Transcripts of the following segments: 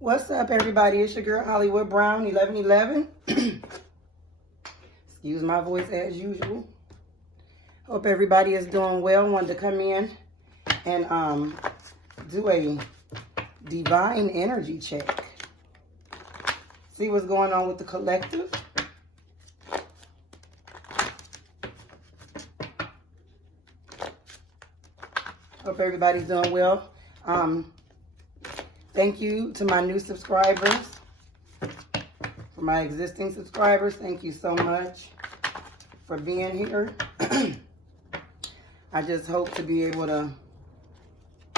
What's up, everybody? It's your girl, Hollywood Brown, 1111. Excuse my voice as usual. Hope everybody is doing well. Wanted to come in and do a divine energy check. See what's going on with the collective. Hope everybody's doing well. Thank you to my new subscribers. For my existing subscribers, thank you so much for being here. I just hope to be able to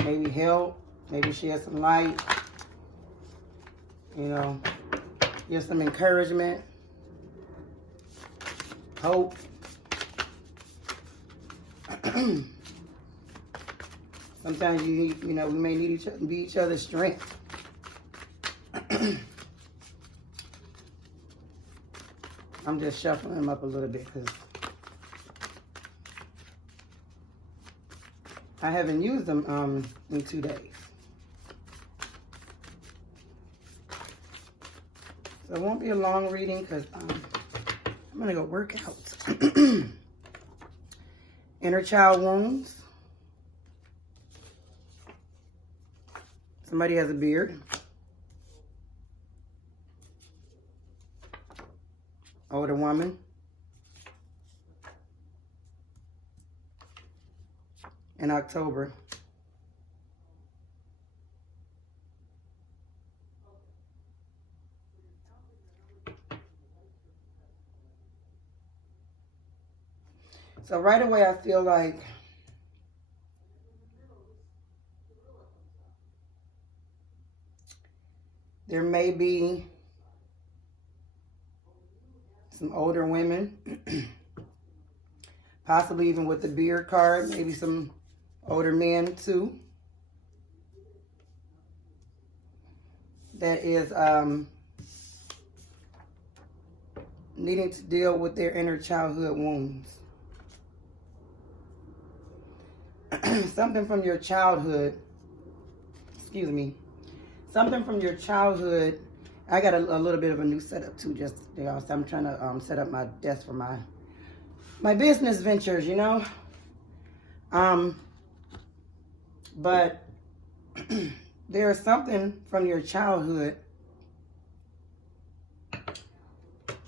maybe help, maybe share some light, you know, give some encouragement, hope. Sometimes we may need each other, be each other's strength. I'm just shuffling them up a little bit because I haven't used them in 2 days. So it won't be a long reading because I'm gonna go work out. Inner child wounds. Somebody has a beard. Older woman. In October. So right away I feel like there may be some older women, possibly even with the beard card, maybe some older men too, that is needing to deal with their inner childhood wounds. Something from your childhood, excuse me, something from your childhood. I got a little bit of a new setup too, just so I'm trying to set up my desk for my business ventures, you know. But there's something from your childhood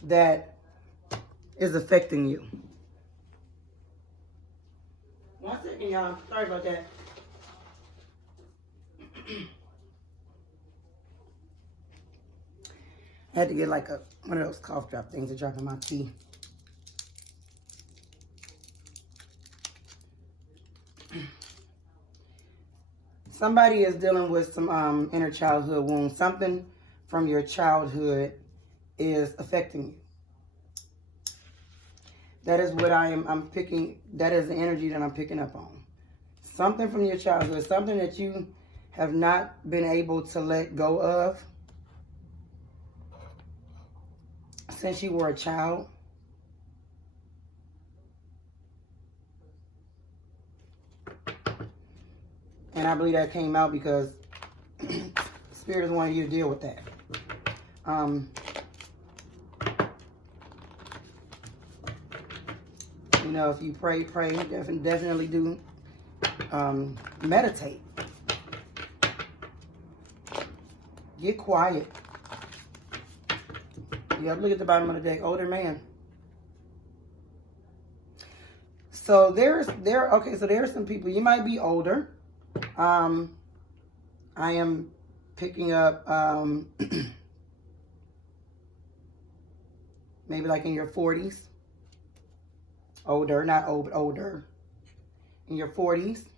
that is affecting you. One second, y'all. Sorry about that. I had to get like one of those cough drop things to drop in my tea. Somebody is dealing with some inner childhood wounds. Something from your childhood is affecting you. That is what I'm picking. That is the energy that I'm picking up on. Something from your childhood. Something that you have not been able to let go of since you were a child. And I believe that came out because Spirit wanted you to deal with that. You know, if you pray, definitely do meditate. Get quiet. You have to look at the bottom of the deck. Older man. So there's some people. You might be older. I am picking up maybe like in your 40s. Older, not old, older. In your 40s.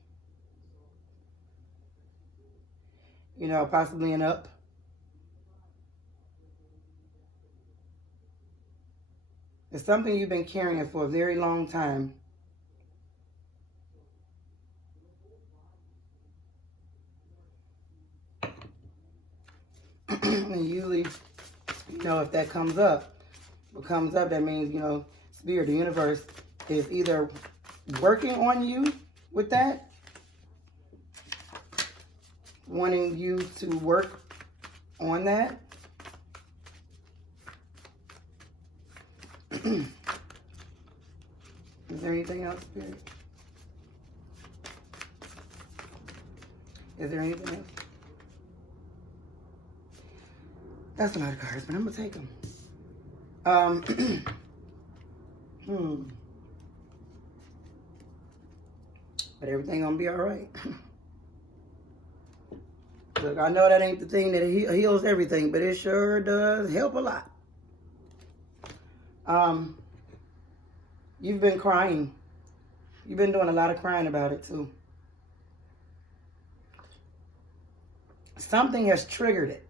You know, possibly and up. It's something you've been carrying for a very long time. And usually, you know, if that comes up, what comes up, that means, you know, Spirit, the universe is either working on you with that, wanting you to work on that. Is there anything else, Spirit? Is there anything else? That's a lot of cards, but I'm gonna take them. But everything gonna be all right. Look, I know that ain't the thing that heals everything, but it sure does help a lot. You've been crying. You've been doing a lot of crying about it too. Something has triggered it.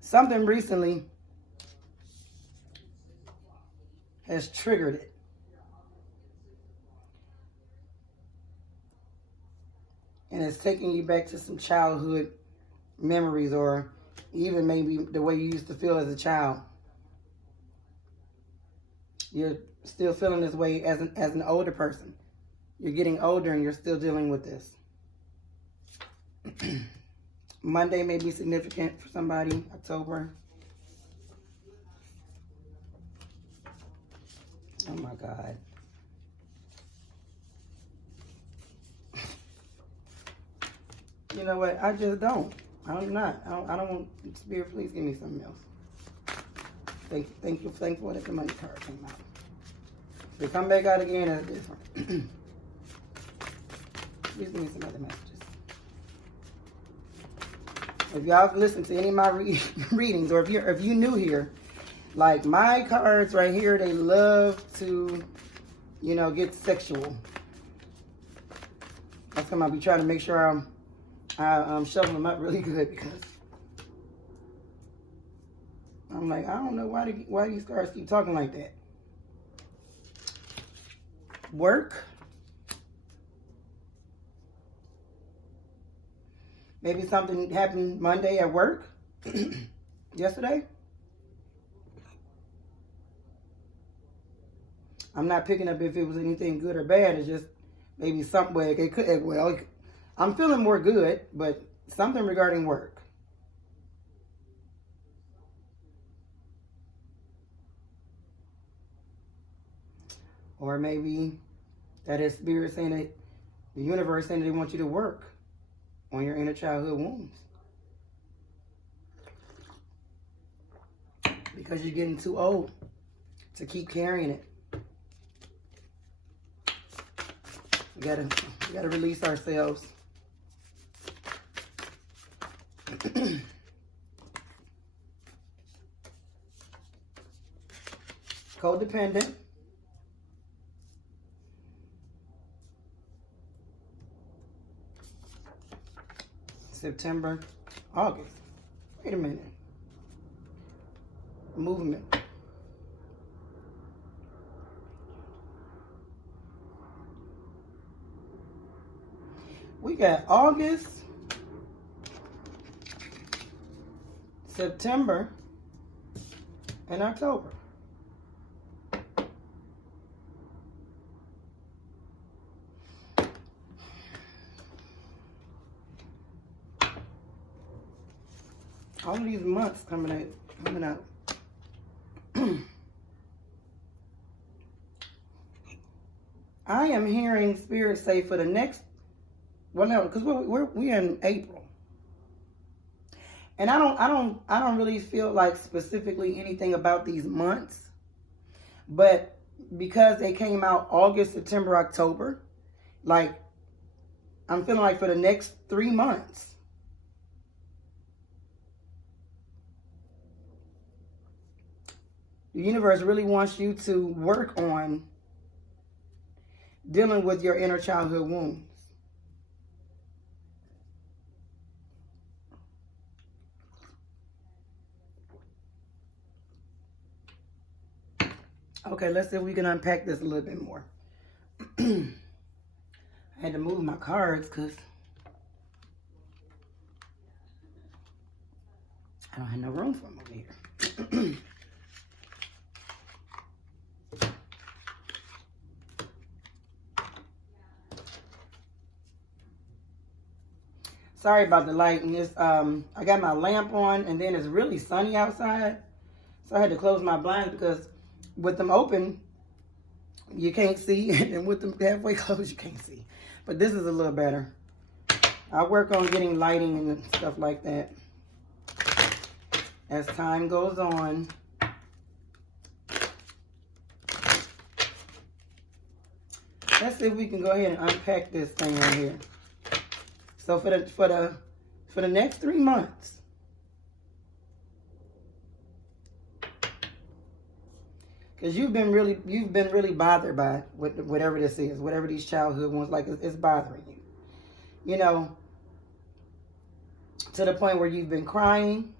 Something recently has triggered it. And it's taking you back to some childhood memories, or even maybe the way you used to feel as a child. You're still feeling this way as an older person. You're getting older and you're still dealing with this. Monday may be significant for somebody, October. Oh my God. You know what? I just don't. I'm not. I don't want, Spirit, please give me something else. Thankful that the money card came out. If they come back out again, that's different. Please give me some other messages. If y'all listen to any of my readings, or if you new here, like my cards right here, they love to, get sexual. That's gonna be trying to make sure I'm shoving them up really good, because I'm like, I don't know why these cards keep talking like that. Work. Maybe something happened Monday at work. Yesterday. I'm not picking up if it was anything good or bad. It's just maybe something where it could, well, I'm feeling more good, but something regarding work. Or maybe that is Spirit saying that, the universe saying that they want you to work on your inner childhood wounds. Because you're getting too old to keep carrying it. We gotta release ourselves. Codependent. September, August. Wait a minute. Movement. We got August, September, and October. All of these months coming out. I am hearing Spirit say for the next, well, no, because we're in April, and I don't really feel like specifically anything about these months, but because they came out August, September, October, like I'm feeling like for the next 3 months. The universe really wants you to work on dealing with your inner childhood wounds. Okay, let's see if we can unpack this a little bit more. I had to move my cards because I don't have no room for them over here. Sorry about the light. And this, I got my lamp on, and then it's really sunny outside. So I had to close my blinds because with them open, you can't see. And with them halfway closed, you can't see. But this is a little better. I'll work on getting lighting and stuff like that as time goes on. Let's see if we can go ahead and unpack this thing right here. So for the next 3 months, because you've been really bothered by whatever this is, whatever these childhood ones, like it's bothering you. You know, to the point where you've been crying.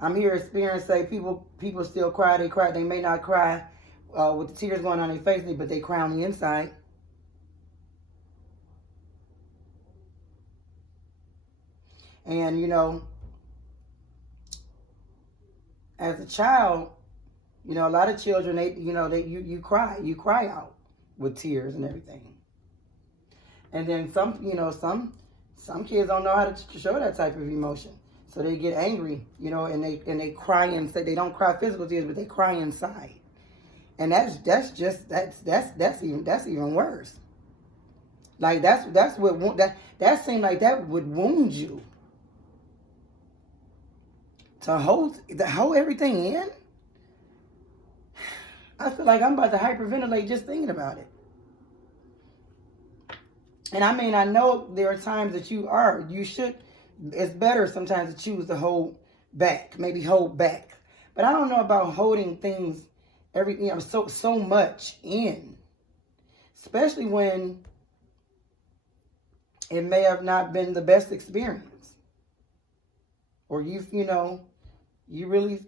I'm hearing spirits say people still cry. They cry. They may not cry with the tears going on their face, but they cry on the inside. And you know, as a child, you know, a lot of children, you cry out with tears and everything. And then some kids don't know how to show that type of emotion. So they get angry, you know, and they cry and say they don't cry physical tears, but they cry inside. And that's even worse. Like that seemed like that would wound you. To hold everything in, I feel like I'm about to hyperventilate just thinking about it. And I mean, I know there are times that it's better sometimes to choose to hold back, maybe hold back. But I don't know about holding things, everything, so much in, especially when it may have not been the best experience. Or you really,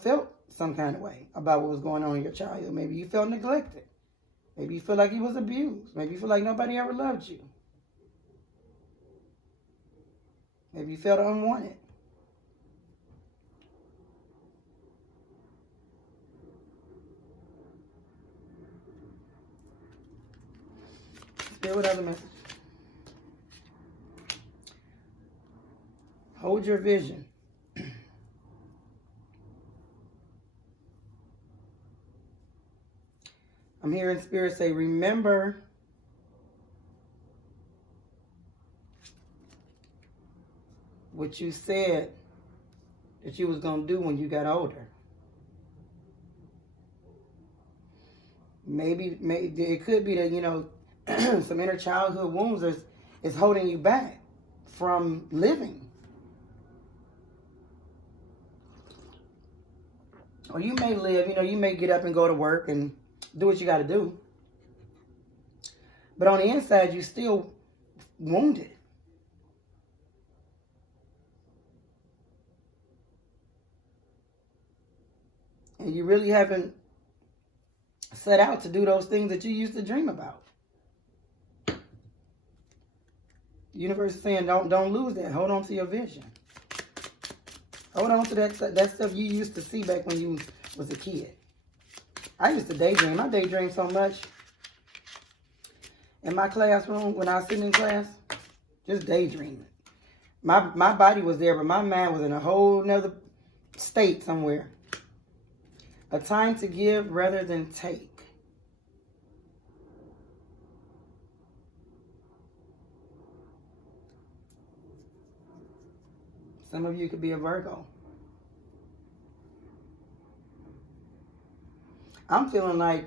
felt some kind of way about what was going on in your childhood. Maybe you felt neglected. Maybe you feel like you was abused. Maybe you feel like nobody ever loved you. Maybe you felt unwanted. Still with other message. Hold your vision. I'm hearing Spirit say, remember what you said that you was going to do when you got older. Maybe it could be that, some inner childhood wounds is holding you back from living. Or you may live, you may get up and go to work and do what you got to do. But on the inside, you're still wounded. And you really haven't set out to do those things that you used to dream about. The universe is saying, don't lose that. Hold on to your vision. Hold on to that stuff you used to see back when you was a kid. I used to daydream. I daydreamed so much. In my classroom, when I was sitting in class, just daydreaming. My body was there, but my mind was in a whole nother state somewhere. A time to give rather than take. Some of you could be a Virgo. I'm feeling like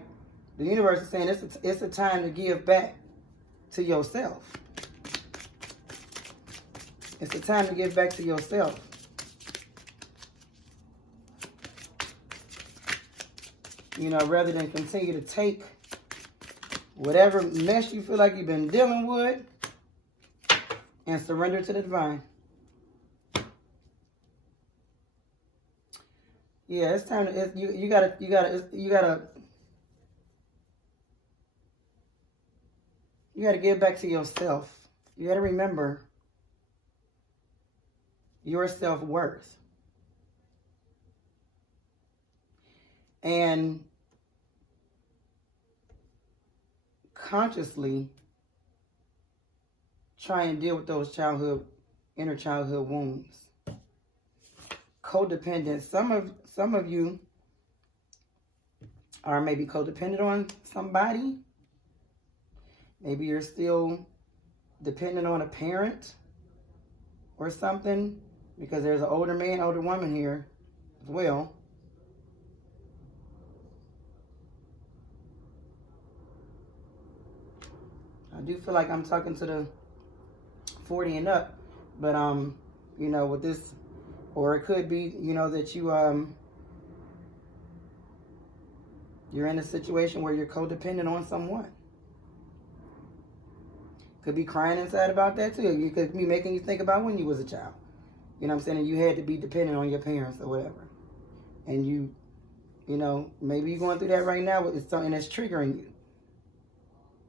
the universe is saying it's a time to give back to yourself. It's a time to give back to yourself. Rather than continue to take whatever mess you feel like you've been dealing with and surrender to the divine. Yeah, it's time to, you gotta give back to yourself. You gotta remember your self-worth. And consciously try and deal with those inner childhood wounds. Codependent. Some of you are maybe codependent on somebody. Maybe you're still dependent on a parent or something, because there's an older man, older woman here as well. I do feel like I'm talking to the 40 and up, but you know, with this, or it could be, you know, that you're in a situation where you're codependent on someone. Could be crying inside about that too. You could be making you think about when you was a child. You know what I'm saying? And you had to be dependent on your parents or whatever. And you know, maybe you're going through that right now, but it's something that's triggering you.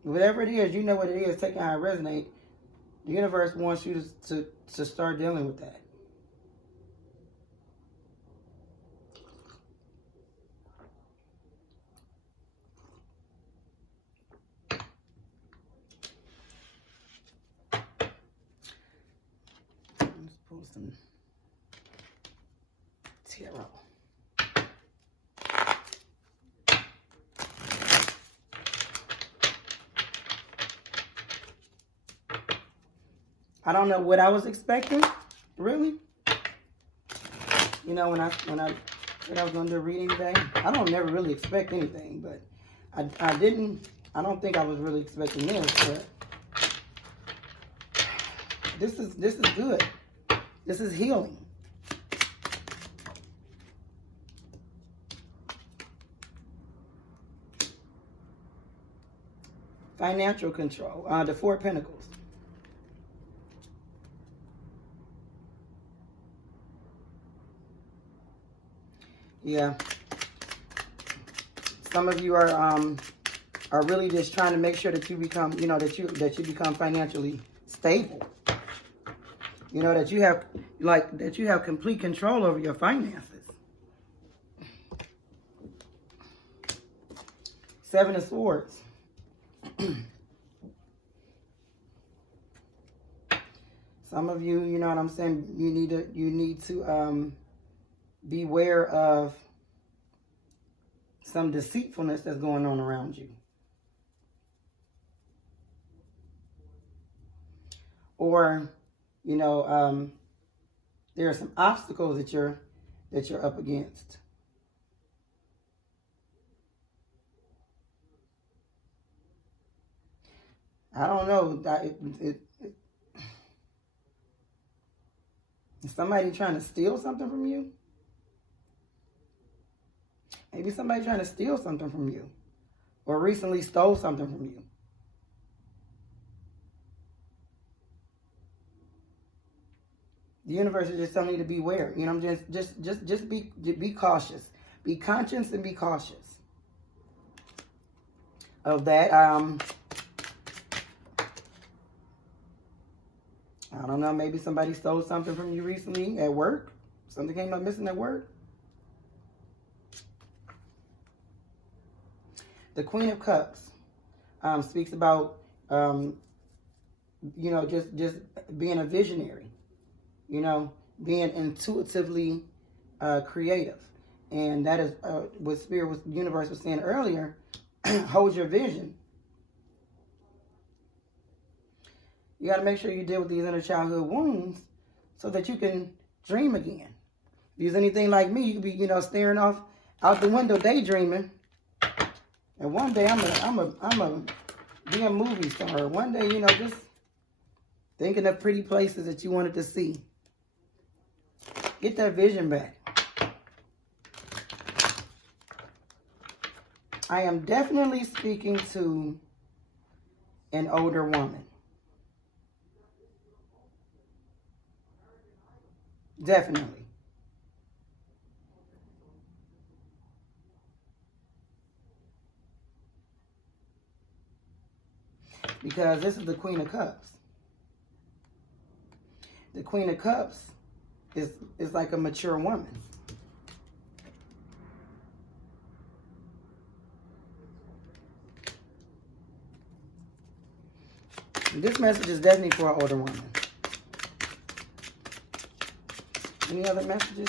Whatever it is, you know what it is, taking how it resonates. The universe wants you to start dealing with that. Let's pull some tarot. I don't know what I was expecting, really. You know, when I said I was gonna do a reading today, I don't never really expect anything, but I don't think I was really expecting this, but this is good. This is healing. Financial control. The Four of Pentacles. Yeah. Some of you are really just trying to make sure that you become, you know, that you become financially stable. You know, that you have complete control over your finances. Seven of Swords. Some of you, you know what I'm saying, you need to beware of some deceitfulness that's going on around you. Or, you know, there are some obstacles that you're up against. I don't know. Is somebody trying to steal something from you? Maybe somebody trying to steal something from you, or recently stole something from you. The universe is just telling you to beware. You know, just be cautious. Be conscious and be cautious of that. I don't know, maybe somebody stole something from you recently at work. Something came up missing at work. The Queen of Cups speaks about, you know, just being a visionary, you know, being intuitively creative. And that is what the universe was saying earlier. Hold your vision. You got to make sure you deal with these inner childhood wounds so that you can dream again. If you're anything like me, you could be, you know, staring out the window daydreaming. And one day I'm a be a movie star. One day, you know, just thinking of pretty places that you wanted to see. Get that vision back. I am definitely speaking to an older woman. Definitely. Because this is the Queen of Cups. The Queen of Cups is like a mature woman. This message is definitely for an older woman. Any other messages?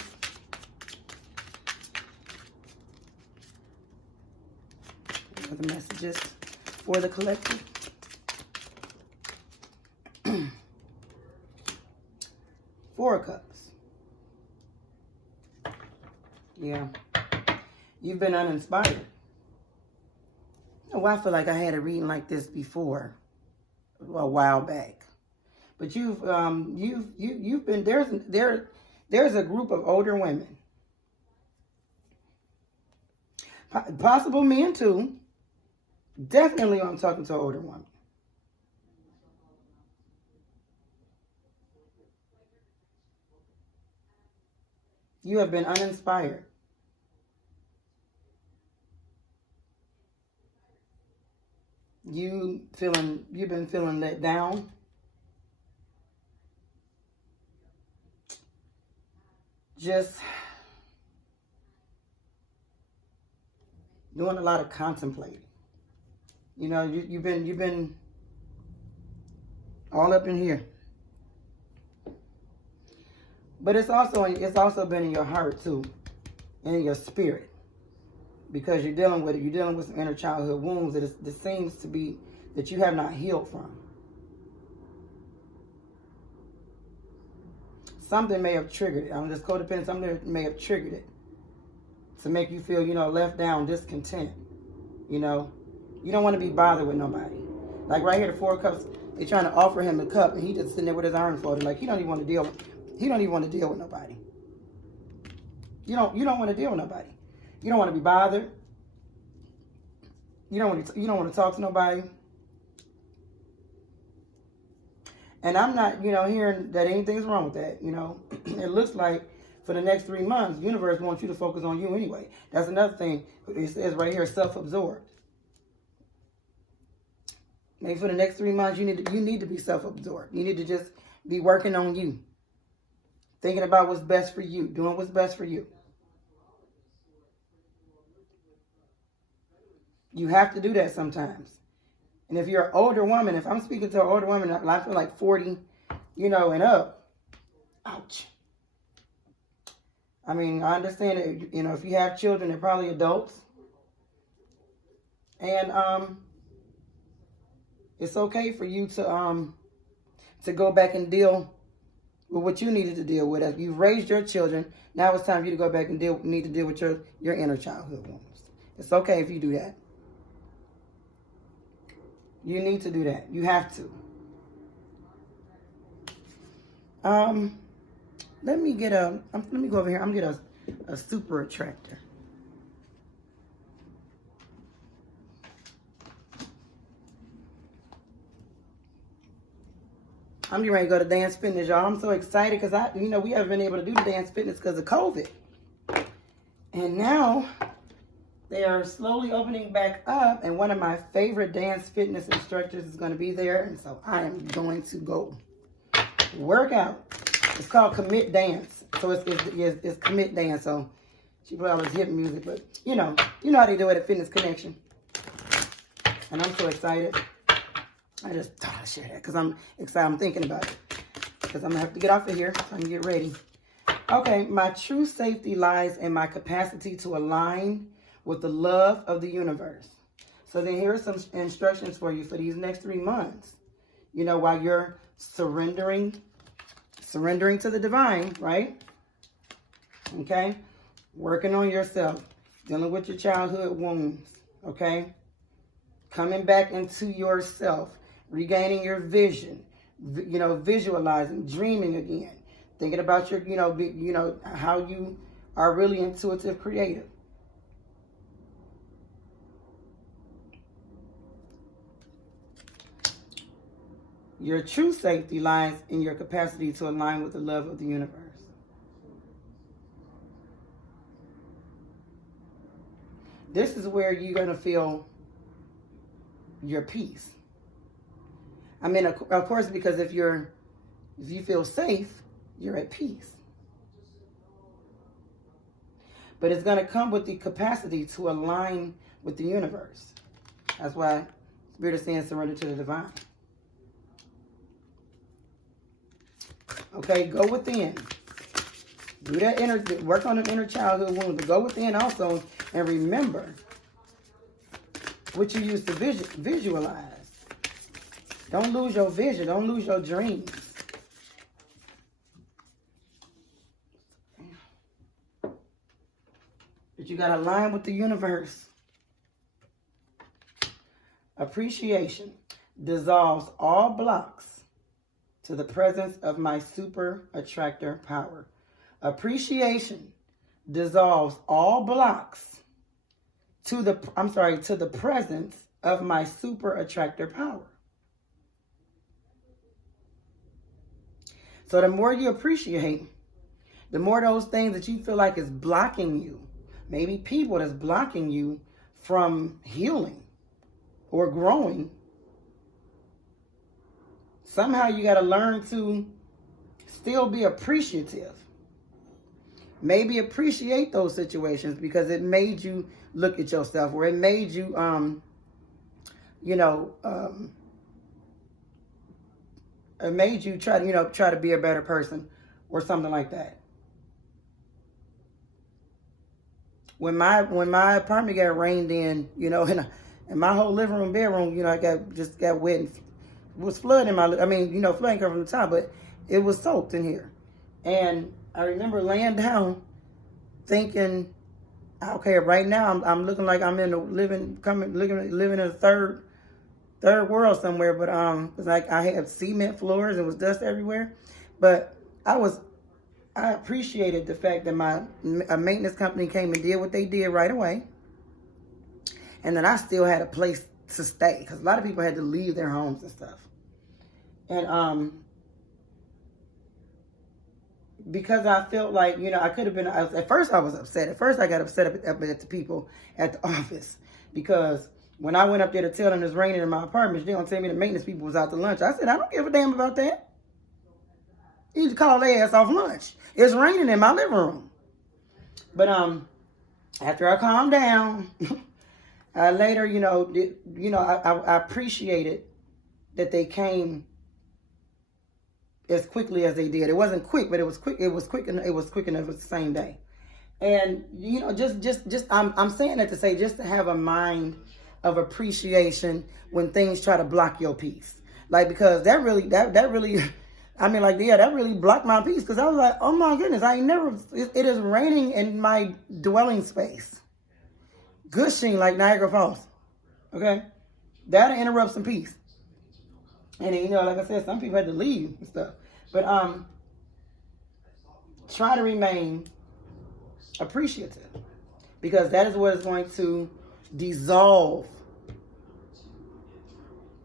Any other messages for the collective? Four of Cups. Yeah. You've been uninspired. Oh, I feel like I had a reading like this before, a while back. But you've been there's a group of older women, possible men too. Definitely, I'm talking to an older woman. You have been uninspired. You've been feeling let down. Just doing a lot of contemplating. You know, you've been all up in here. But it's also been in your heart too, and in your spirit, because you're dealing with it. You're dealing with some inner childhood wounds that seems to be that you have not healed from. Something may have triggered it. I'm just codependent. Something may have triggered it to make you feel, left down, discontent. You don't want to be bothered with nobody. Like right here, the Four of Cups. They're trying to offer him a cup, and he just sitting there with his arms folded, like he don't even want to deal with. He don't even want to deal with nobody. You don't want to deal with nobody. You don't want to be bothered. You don't want to talk to nobody. And I'm not, hearing that anything's wrong with that. It looks like for the next 3 months, the universe wants you to focus on you anyway. That's another thing. It says right here, self-absorbed. Maybe for the next 3 months, you need to be self-absorbed. You need to just be working on you. Thinking about what's best for you. Doing what's best for you. You have to do that sometimes. And if you're an older woman, if I'm speaking to an older woman, I feel like 40, and up. Ouch. I mean, I understand that, if you have children, they're probably adults. And it's okay for you to go back and deal with what you needed to deal with. If you've raised your children, now it's time for you to go back and deal with your inner childhood wounds. It's okay if you do that. You need to do that. You have to. Let me go over here. I'm gonna get a super attractor. I'm getting ready to go to Dance Fitness, y'all. I'm so excited because we haven't been able to do the Dance Fitness because of COVID. And now they are slowly opening back up, and one of my favorite Dance Fitness instructors is going to be there, and so I am going to go work out. It's called Commit Dance, so it's Commit Dance. So she put all this hip music, but you know how they do it at Fitness Connection, and I'm so excited. I just thought I'd share that because I'm excited. I'm thinking about it because I'm gonna have to get off of here so I can get ready. Okay, my true safety lies in my capacity to align with the love of the universe. So then here are some instructions for you for these next 3 months. While you're surrendering to the divine, right? Okay? Working on yourself, dealing with your childhood wounds, okay? Coming back into yourself, regaining your vision, visualizing, dreaming again, thinking about your, how you are really intuitive, creative. Your true safety lies in your capacity to align with the love of the universe. This is where you're going to feel your peace. I mean, of course, because if you feel safe, you're at peace. But it's going to come with the capacity to align with the universe. That's why Spirit is saying surrender to the divine. Okay, go within. Do that work on the inner childhood wounds, but go within also and remember what you used to visualize. Don't lose your vision. Don't lose your dreams. But you got to align with the universe. Appreciation dissolves all blocks to the presence of my super attractor power. Appreciation dissolves all blocks to the presence of my super attractor power. So the more you appreciate, the more those things that you feel like is blocking you, maybe people that's blocking you from healing or growing, somehow you got to learn to still be appreciative. Maybe appreciate those situations because it made you look at yourself, or it made you, it made you try to be a better person or something like that. When my apartment got rained in, and my whole living room, bedroom, I got wet. And it was flooding flooding come from the top, but it was soaked in here. And I remember laying down thinking, okay, right now I'm looking like I'm living in a third world somewhere, but it's like I had cement floors and was dust everywhere. But I appreciated the fact that a maintenance company came and did what they did right away. And then I still had a place to stay, because a lot of people had to leave their homes and stuff. And because I felt like, I could have been, at first I was upset. At first I got upset up at the people at the office, because when I went up there to tell them it's raining in my apartment, they don't tell me the maintenance people was out to lunch. I said, I don't give a damn about that. You need to call their ass off lunch. It's raining in my living room. But after I calmed down, later, I appreciated that they came as quickly as they did. It wasn't quick, but it was quick. It was quick, and it was quick enough. It was the same day. And I'm saying that to say, just to have a mind of appreciation when things try to block your peace, because that really that really blocked my peace, because I was like, oh my goodness, it is raining in my dwelling space, gushing like Niagara Falls. Okay, that'll interrupt some peace. And then, like I said, some people had to leave and stuff. But try to remain appreciative, because that is what is going to dissolve.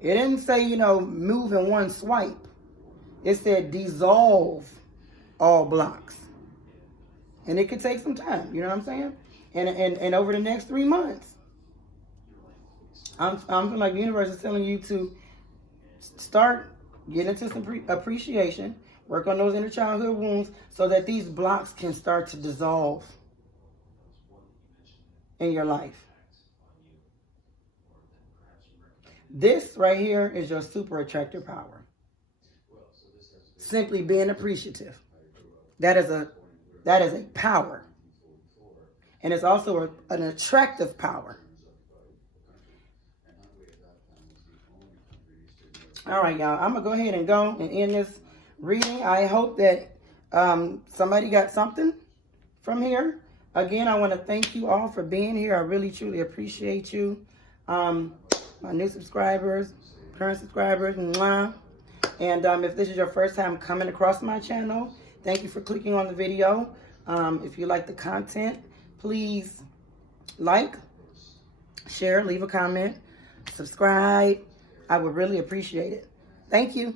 It didn't say, move in one swipe. It said dissolve all blocks. And it could take some time, you know what I'm saying? And over the next 3 months, I'm feeling like the universe is telling you to start getting into some appreciation, work on those inner childhood wounds, so that these blocks can start to dissolve in your life. This right here is your super attractor power. Simply being appreciative. That is a power. And it's also an attractive power. All right, y'all. I'm going to go ahead and go and end this reading. I hope that somebody got something from here. Again, I want to thank you all for being here. I really, truly appreciate you. My new subscribers, current subscribers, mwah. And if this is your first time coming across my channel, thank you for clicking on the video. If you like the content, please like, share, leave a comment, subscribe. I would really appreciate it. Thank you.